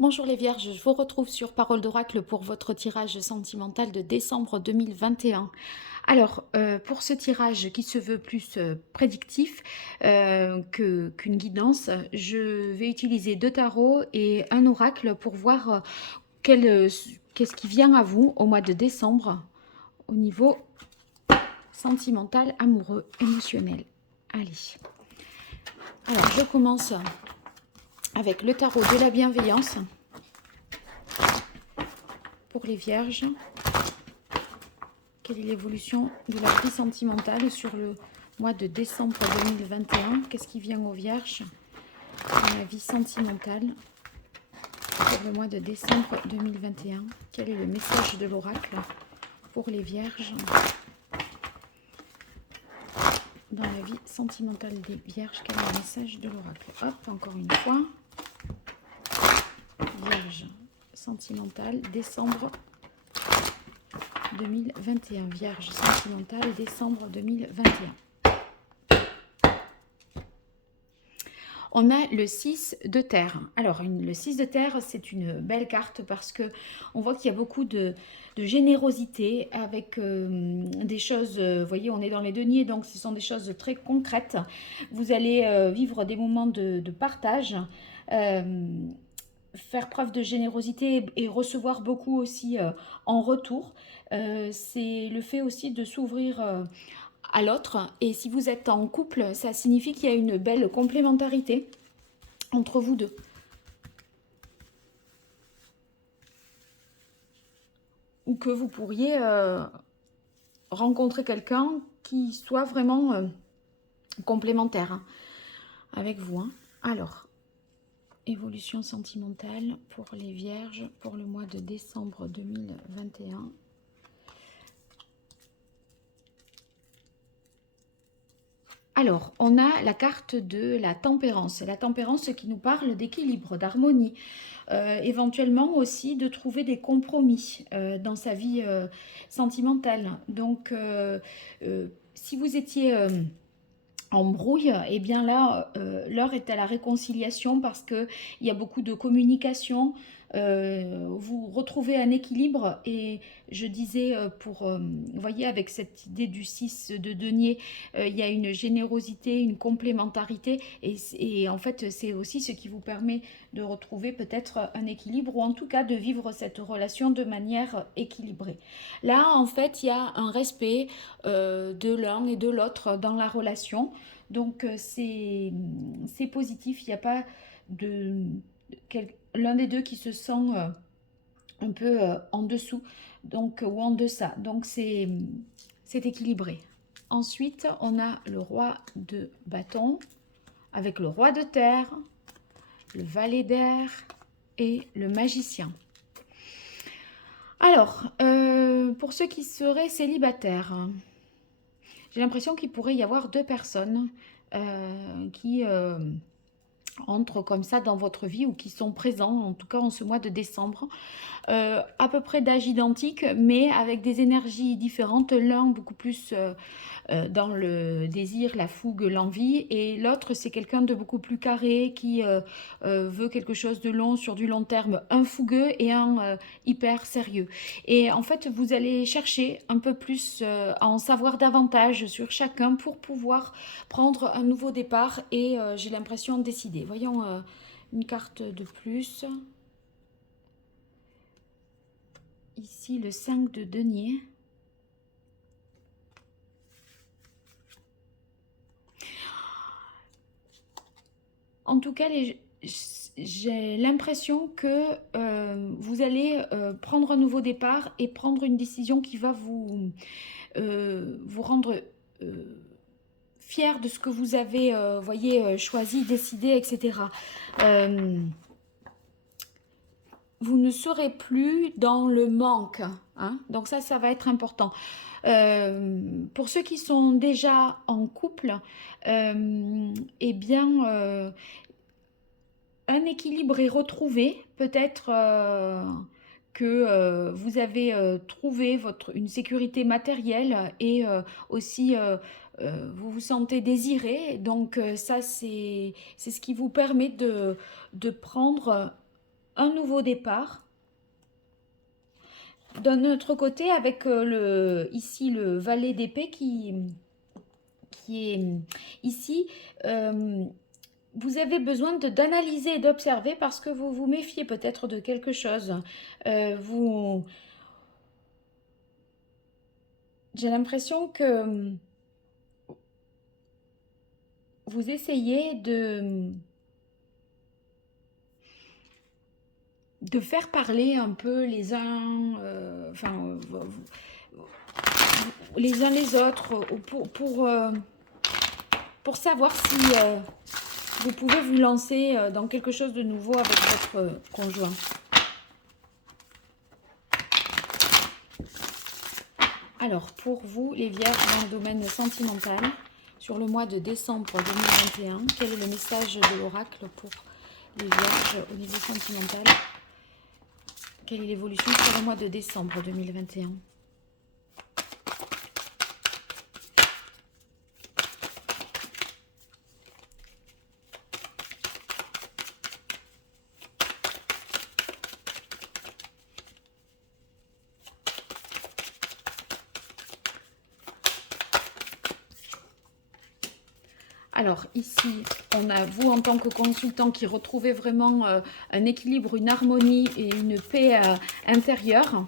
Bonjour les Vierges, je vous retrouve sur Parole d'Oracle pour votre tirage sentimental de décembre 2021. Alors, pour ce tirage qui se veut plus prédictif qu'une guidance, je vais utiliser deux tarots et un oracle pour voir qu'est-ce qui vient à vous au mois de décembre au niveau sentimental, amoureux, émotionnel. Allez. Alors, je commence avec le tarot de la bienveillance pour les Vierges. Quelle est l'évolution de la vie sentimentale sur le mois de décembre 2021? Qu'est-ce qui vient aux Vierges dans la vie sentimentale pour le mois de décembre 2021? Quel est le message de l'oracle pour les Vierges dans la vie sentimentale des Vierges? Quel est le message de l'oracle? Hop, encore une fois. Vierge sentimentale, décembre 2021. Vierge sentimentale, décembre 2021. On a le 6 de terre. Alors, le 6 de terre, c'est une belle carte parce que on voit qu'il y a beaucoup de générosité avec des choses, vous voyez, on est dans les deniers, donc ce sont des choses très concrètes. Vous allez vivre des moments de partage, faire preuve de générosité et recevoir beaucoup aussi en retour. C'est le fait aussi de s'ouvrir à l'autre. Et si vous êtes en couple, ça signifie qu'il y a une belle complémentarité entre vous deux. Ou que vous pourriez rencontrer quelqu'un qui soit vraiment complémentaire avec vous. Alors, évolution sentimentale pour les Vierges pour le mois de décembre 2021. Alors, on a la carte de la tempérance. La tempérance qui nous parle d'équilibre, d'harmonie, éventuellement aussi de trouver des compromis dans sa vie sentimentale. Donc, si vous étiez en brouille, et bien là, l'heure est à la réconciliation parce qu'il y a beaucoup de communication. Vous retrouvez un équilibre et je disais vous voyez, avec cette idée du 6 de denier, il y a une générosité, une complémentarité et en fait c'est aussi ce qui vous permet de retrouver peut-être un équilibre ou en tout cas de vivre cette relation de manière équilibrée. Là en fait il y a un respect de l'un et de l'autre dans la relation. Donc c'est positif, il n'y a pas de l'un des deux qui se sent un peu en dessous donc, ou en deçà. Donc c'est équilibré. Ensuite, on a le roi de bâton avec le roi de terre, le valet d'air et le magicien. Alors, pour ceux qui seraient célibataires, j'ai l'impression qu'il pourrait y avoir deux personnes qui entrent comme ça dans votre vie ou qui sont présents, en tout cas en ce mois de décembre. À peu près d'âge identique, mais avec des énergies différentes. L'un beaucoup plus dans le désir, la fougue, l'envie, et l'autre c'est quelqu'un de beaucoup plus carré qui veut quelque chose de long sur du long terme, un fougueux et un hyper sérieux. Et en fait vous allez chercher un peu plus à en savoir davantage sur chacun pour pouvoir prendre un nouveau départ et j'ai l'impression décider. Voyons une carte de plus. Ici, le 5 de denier. En tout cas, j'ai l'impression que vous allez prendre un nouveau départ et prendre une décision qui va vous rendre fier de ce que vous avez voyez, choisi, décidé, etc. Vous ne serez plus dans le manque. Hein, donc ça va être important. Pour ceux qui sont déjà en couple, eh bien, un équilibre est retrouvé. Peut-être que vous avez trouvé une sécurité matérielle et aussi vous vous sentez désiré. Donc ça, c'est ce qui vous permet de prendre un nouveau départ. D'un autre côté, avec ici le valet d'épée qui est ici, vous avez besoin d'analyser et d'observer parce que vous vous méfiez peut-être de quelque chose. J'ai l'impression que vous essayez de faire parler un peu les uns, les uns les autres pour savoir si vous pouvez vous lancer dans quelque chose de nouveau avec votre conjoint. Alors, pour vous, les vierges dans le domaine sentimental, sur le mois de décembre 2021, quel est le message de l'oracle pour les vierges au niveau sentimental? Quelle est l'évolution sur le mois de décembre 2021? Alors ici, on a vous en tant que consultant qui retrouvez vraiment un équilibre, une harmonie et une paix intérieure.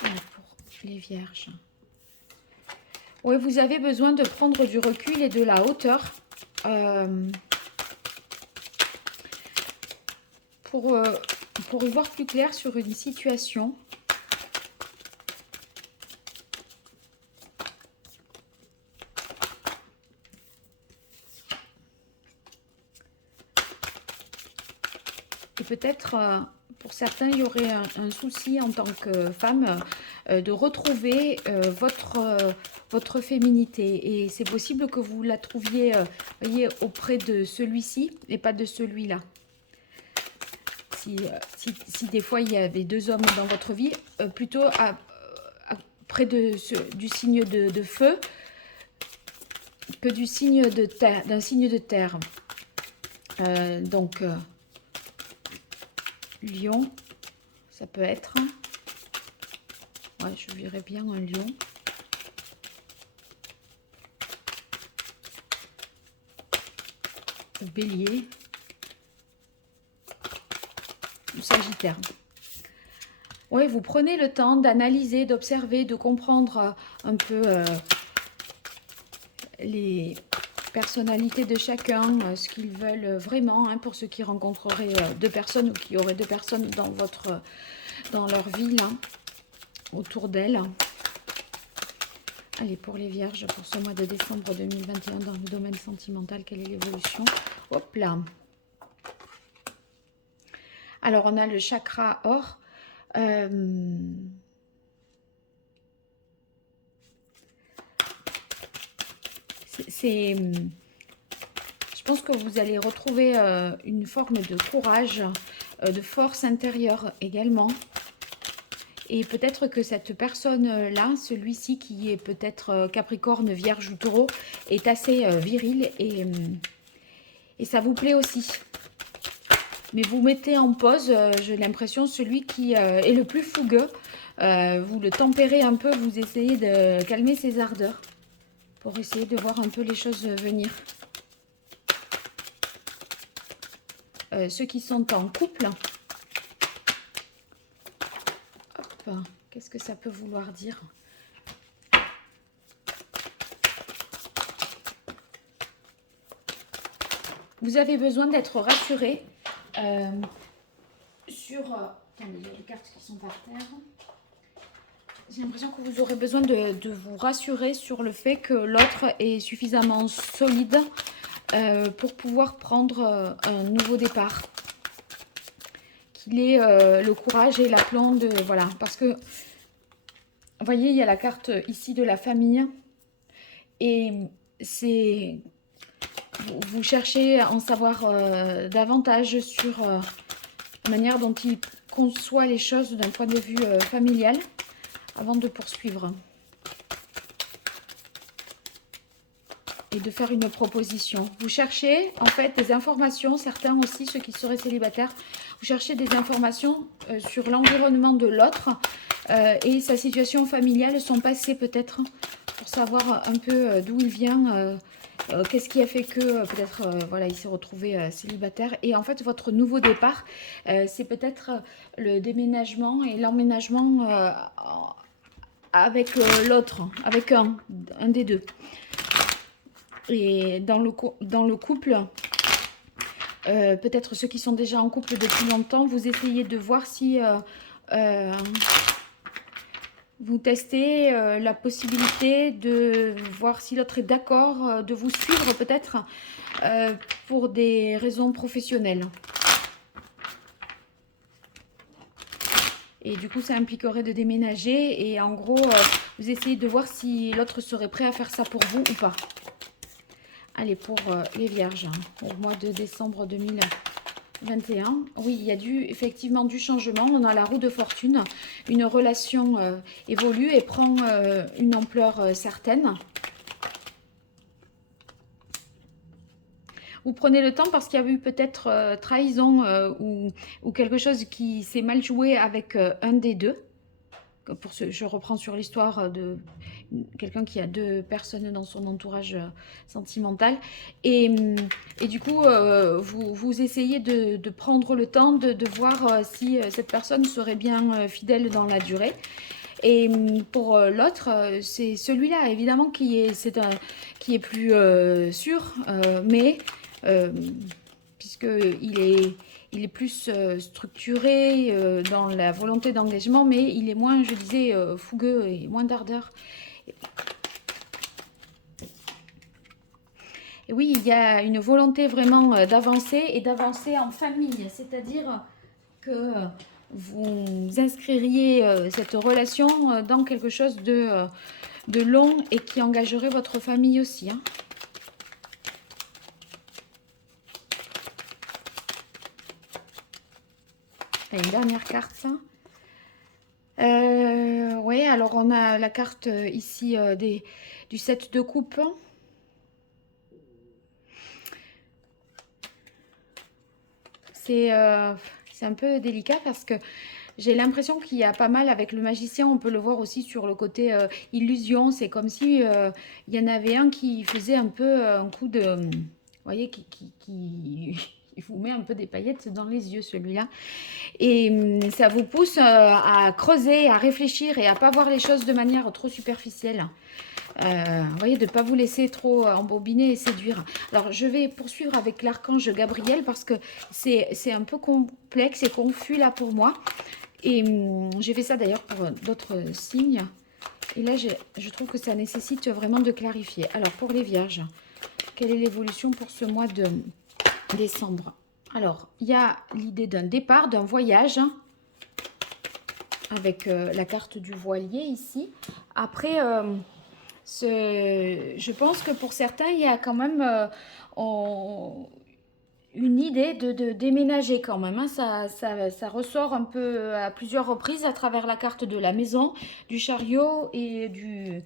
Voilà pour les vierges. Oui, vous avez besoin de prendre du recul et de la hauteur pour y voir plus clair sur une situation. Et peut-être, pour certains, il y aurait un souci en tant que femme de retrouver votre féminité. Et c'est possible que vous la trouviez voyez, auprès de celui-ci et pas de celui-là. Si des fois, il y avait deux hommes dans votre vie, plutôt près du signe de feu que du signe de terre, d'un signe de terre. Donc... Lion, ça peut être. Ouais, je verrais bien un lion. Bélier. Sagittaire. Ouais, vous prenez le temps d'analyser, d'observer, de comprendre un peu les personnalités de chacun, ce qu'ils veulent vraiment, hein, pour ceux qui rencontreraient deux personnes ou qui auraient deux personnes dans leur vie, là, autour d'elles. Allez, pour les vierges, pour ce mois de décembre 2021, dans le domaine sentimental, quelle est l'évolution? Hop là. Alors, on a le chakra or. Je pense que vous allez retrouver une forme de courage, de force intérieure également. Et peut-être que cette personne-là, celui-ci qui est peut-être Capricorne, Vierge ou Taureau, est assez viril et ça vous plaît aussi. Mais vous mettez en pause, j'ai l'impression, celui qui est le plus fougueux. Vous le tempérez un peu, vous essayez de calmer ses ardeurs pour essayer de voir un peu les choses venir. Ceux qui sont en couple. Hop, qu'est-ce que ça peut vouloir dire? Vous avez besoin d'être rassuré sur... attendez, il y a des cartes qui sont par terre. J'ai l'impression que vous aurez besoin de vous rassurer sur le fait que l'autre est suffisamment solide pour pouvoir prendre un nouveau départ. Qu'il ait le courage et l'aplomb de... Voilà, parce que, vous voyez, il y a la carte ici de la famille. Et c'est... Vous cherchez à en savoir davantage sur la manière dont il conçoit les choses d'un point de vue familial avant de poursuivre. et de faire une proposition. Vous cherchez en fait des informations, certains aussi, ceux qui seraient célibataires, vous cherchez des informations sur l'environnement de l'autre et sa situation familiale, son passé peut-être, pour savoir un peu d'où il vient, qu'est-ce qui a fait que peut-être voilà, il s'est retrouvé célibataire. Et en fait, votre nouveau départ, c'est peut-être le déménagement et l'emménagement avec l'autre, avec un des deux. Et dans le couple, peut-être ceux qui sont déjà en couple depuis longtemps, vous essayez de voir si vous testez la possibilité de voir si l'autre est d'accord de vous suivre peut-être pour des raisons professionnelles. Et du coup, ça impliquerait de déménager. Et en gros, vous essayez de voir si l'autre serait prêt à faire ça pour vous ou pas. Allez, pour les vierges, hein, au mois de décembre 2021. Oui, il y a effectivement du changement. On a la roue de fortune. Une relation évolue et prend une ampleur certaine. Vous prenez le temps parce qu'il y a eu peut-être trahison ou quelque chose qui s'est mal joué avec un des deux. Je reprends sur l'histoire de quelqu'un qui a deux personnes dans son entourage sentimental. Et du coup, vous essayez de prendre le temps de voir si cette personne serait bien fidèle dans la durée. Et pour l'autre, c'est celui-là, évidemment, qui est plus sûr, mais puisqu'il est plus structuré dans la volonté d'engagement, mais il est moins, je disais, fougueux et moins d'ardeur. Et oui, il y a une volonté vraiment d'avancer et d'avancer en famille, c'est-à-dire que vous inscririez cette relation dans quelque chose de long et qui engagerait votre famille aussi, hein. Une dernière carte. Oui, alors on a la carte ici du 7 de coupe. C'est un peu délicat parce que j'ai l'impression qu'il y a pas mal avec le magicien. On peut le voir aussi sur le côté illusion. C'est comme si il y en avait un qui faisait un peu un coup de... Vous voyez, qui vous met un peu des paillettes dans les yeux, celui-là. Et ça vous pousse à creuser, à réfléchir et à pas voir les choses de manière trop superficielle. Vous voyez, de ne pas vous laisser trop embobiner et séduire. Alors, je vais poursuivre avec l'archange Gabriel parce que c'est un peu complexe et confus là pour moi. Et j'ai fait ça d'ailleurs pour d'autres signes. Et là, je trouve que ça nécessite vraiment de clarifier. Alors, pour les vierges, quelle est l'évolution pour ce mois de décembre? Alors, il y a l'idée d'un départ, d'un voyage, avec la carte du voilier ici. Après, je pense que pour certains, il y a quand même une idée de déménager quand même, hein. Ça ressort un peu à plusieurs reprises à travers la carte de la maison, du chariot et de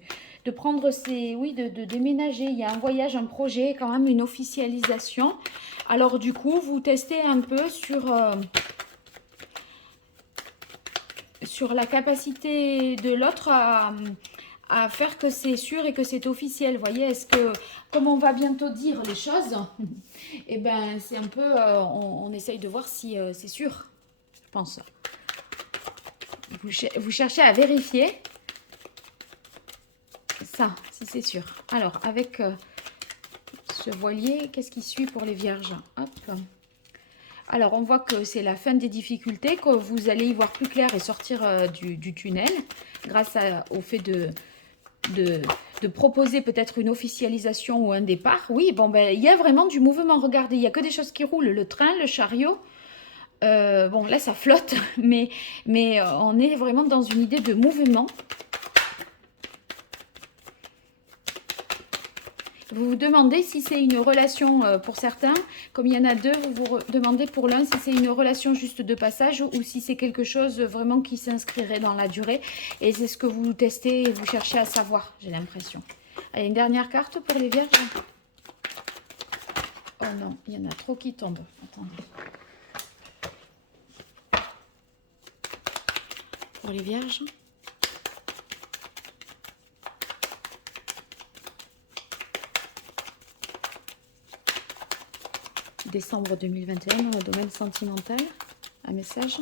prendre de déménager. Il y a un voyage, un projet, quand même une officialisation. Alors du coup, vous testez un peu sur la capacité de l'autre à faire que c'est sûr et que c'est officiel. Vous voyez, est-ce que, comme on va bientôt dire les choses, et ben c'est un peu, on essaye de voir si c'est sûr, je pense. Vous cherchez à vérifier ça, si c'est sûr. Alors, avec ce voilier, qu'est-ce qui suit pour les vierges? Hop. Alors, on voit que c'est la fin des difficultés, que vous allez y voir plus clair et sortir du tunnel grâce au fait de proposer peut-être une officialisation ou un départ. Oui, bon, ben, il y a vraiment du mouvement. Regardez, il n'y a que des choses qui roulent. Le train, le chariot. Bon, là, ça flotte, mais on est vraiment dans une idée de mouvement. Vous vous demandez si c'est une relation pour certains, comme il y en a deux, vous vous demandez pour l'un si c'est une relation juste de passage ou si c'est quelque chose vraiment qui s'inscrirait dans la durée. Et c'est ce que vous testez et vous cherchez à savoir, j'ai l'impression. Allez, une dernière carte pour les vierges. Oh non, il y en a trop qui tombent. Attendez. Pour les vierges. Décembre 2021 dans le domaine sentimental. Un message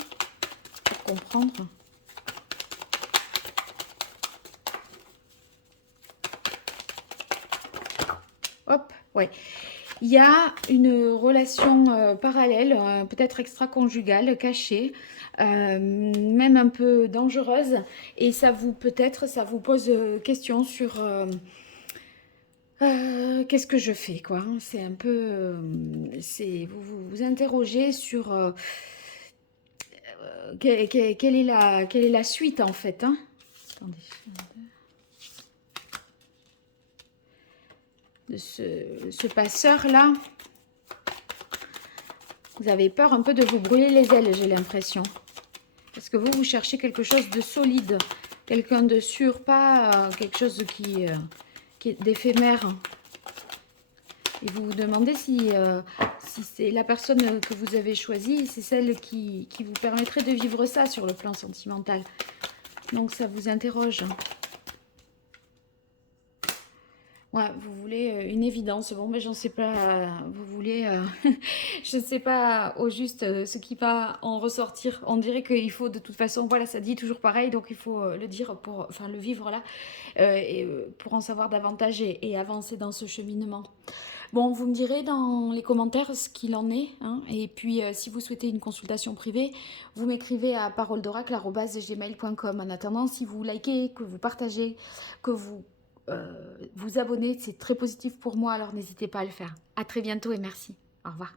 pour comprendre. Hop, ouais. Il y a une relation parallèle, peut-être extra-conjugale, cachée, même un peu dangereuse. Et ça vous, peut-être, ça vous pose question sur qu'est-ce que je fais, quoi. Hein. C'est un peu... vous interrogez sur quelle est la suite, en fait. Hein. Attendez. De ce passeur-là. Vous avez peur un peu de vous brûler les ailes, j'ai l'impression. Parce que vous cherchez quelque chose de solide. Quelqu'un de sûr, pas quelque chose qui est d'éphémère. Et vous vous demandez si c'est la personne que vous avez choisie, c'est celle qui vous permettrait de vivre ça sur le plan sentimental. Donc ça vous interroge. Ouais, vous voulez une évidence. Bon, mais j'en sais pas. Vous voulez... je ne sais pas au juste ce qui va en ressortir. On dirait qu'il faut de toute façon... Voilà, ça dit toujours pareil. Donc, il faut le dire pour... Enfin, le vivre là. Pour en savoir davantage et avancer dans ce cheminement. Bon, vous me direz dans les commentaires ce qu'il en est. Hein, et puis, si vous souhaitez une consultation privée, vous m'écrivez à paroledoracle@gmail.com. En attendant, si vous likez, que vous partagez, que vous abonnez, c'est très positif pour moi, alors n'hésitez pas à le faire. À très bientôt et merci. Au revoir.